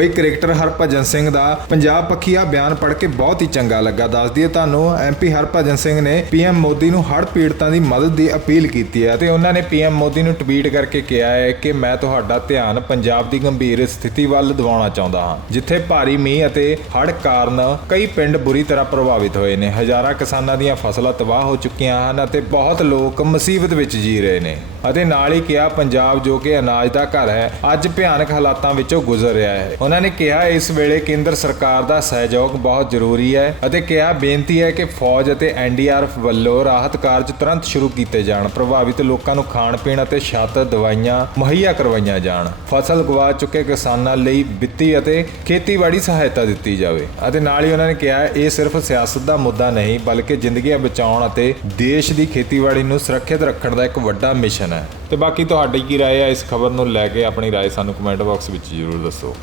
ਬਈ ਕ੍ਰਿਕਟਰ ਹਰਭਜਨ ਸਿੰਘ ਦਾ ਪੰਜਾਬ ਪੱਖੀ ਆ ਬਿਆਨ ਪੜ੍ਹ ਕੇ ਬਹੁਤ ਹੀ ਚੰਗਾ ਲੱਗਾ। ਦੱਸ ਦਈਏ ਤੁਹਾਨੂੰ ਐਮਪੀ ਹਰਭਜਨ ਸਿੰਘ ਨੇ ਪੀਐਮ ਮੋਦੀ ਨੂੰ ਹੜ੍ਹ ਪੀੜਤਾਂ ਦੀ ਮਦਦ ਦੀ ਅਪੀਲ ਕੀਤੀ ਹੈ ਤੇ ਉਹਨਾਂ ਨੇ ਪੀਐਮ ਮੋਦੀ ਨੂੰ ਟਵੀਟ ਕਰਕੇ ਕਿਹਾ ਹੈ ਕਿ ਮੈਂ ਤੁਹਾਡਾ ਧਿਆਨ ਪੰਜਾਬ ਦੀ ਗੰਭੀਰ ਸਥਿਤੀ ਵੱਲ ਦਿਵਾਉਣਾ ਚਾਹੁੰਦਾ ਹਾਂ, ਜਿੱਥੇ ਭਾਰੀ ਮੀਂਹ ਅਤੇ ਹੜ੍ਹ ਕਾਰਨ ਕਈ ਪਿੰਡ ਬੁਰੀ ਤਰ੍ਹਾਂ ਪ੍ਰਭਾਵਿਤ ਹੋਏ ਨੇ। ਹਜ਼ਾਰਾਂ ਕਿਸਾਨਾਂ ਦੀਆਂ ਫਸਲਾਂ ਤਬਾਹ ਹੋ ਚੁੱਕੀਆਂ ਹਨ ਅਤੇ ਬਹੁਤ ਲੋਕ ਮੁਸੀਬਤ ਵਿੱਚ ਜੀ ਰਹੇ ਨੇ। ਅਤੇ ਨਾਲ ਹੀ ਕਿਹਾ, ਪੰਜਾਬ ਜੋ ਕਿ ਅਨਾਜ ਦਾ ਘਰ ਹੈ, ਅੱਜ ਭਿਆਨਕ ਹਾਲਾਤਾਂ ਵਿੱਚੋਂ ਗੁਜ਼ਰ ਰਿਹਾ ਹੈ। ਉਹਨਾਂ ਨੇ ਕਿਹਾ ਇਸ ਵੇਲੇ ਕੇਂਦਰ ਸਰਕਾਰ ਦਾ ਸਹਿਯੋਗ ਬਹੁਤ ਜ਼ਰੂਰੀ ਹੈ ਅਤੇ ਕਿਹਾ ਬੇਨਤੀ ਹੈ ਕਿ ਫੌਜ ਅਤੇ ਐਨਡੀਆਰਐਫ ਵੱਲੋਂ ਰਾਹਤ ਕਾਰਜ ਤੁਰੰਤ ਸ਼ੁਰੂ ਕੀਤੇ ਜਾਣ ਪ੍ਰਭਾਵਿਤ ਲੋਕਾਂ ਨੂੰ ਖਾਣ ਪੀਣ ਅਤੇ ਛੱਤ ਦਵਾਈਆਂ ਮੁਹੱਈਆ ਕਰਵਾਈਆਂ ਜਾਣ ਫਸਲ ਗਵਾ ਚੁੱਕੇ ਕਿਸਾਨਾਂ ਲਈ ਵਿੱਤੀ ਅਤੇ ਖੇਤੀਬਾੜੀ ਸਹਾਇਤਾ ਦਿੱਤੀ ਜਾਵੇ ਅਤੇ ਨਾਲ ਹੀ ਉਹਨਾਂ ਨੇ ਕਿਹਾ ਇਹ ਸਿਰਫ ਸਿਆਸਤ ਦਾ ਮੁੱਦਾ ਨਹੀਂ ਬਲਕਿ ਜ਼ਿੰਦਗੀਆਂ ਬਚਾਉਣ ਅਤੇ ਦੇਸ਼ ਦੀ ਖੇਤੀਬਾੜੀ ਨੂੰ ਸੁਰੱਖਿਅਤ ਰੱਖਣ ਦਾ ਇੱਕ ਵੱਡਾ ਮਿਸ਼ਨ ਹੈ ਤੇ ਬਾਕੀ ਤੁਹਾਡੀ ਕੀ رائے ਹੈ ਇਸ ਖਬਰ ਨੂੰ ਲੈ ਕੇ ਆਪਣੀ رائے ਸਾਨੂੰ ਕਮੈਂਟ ਬਾਕਸ ਵਿੱਚ ਜ਼ਰੂਰ ਦੱਸੋ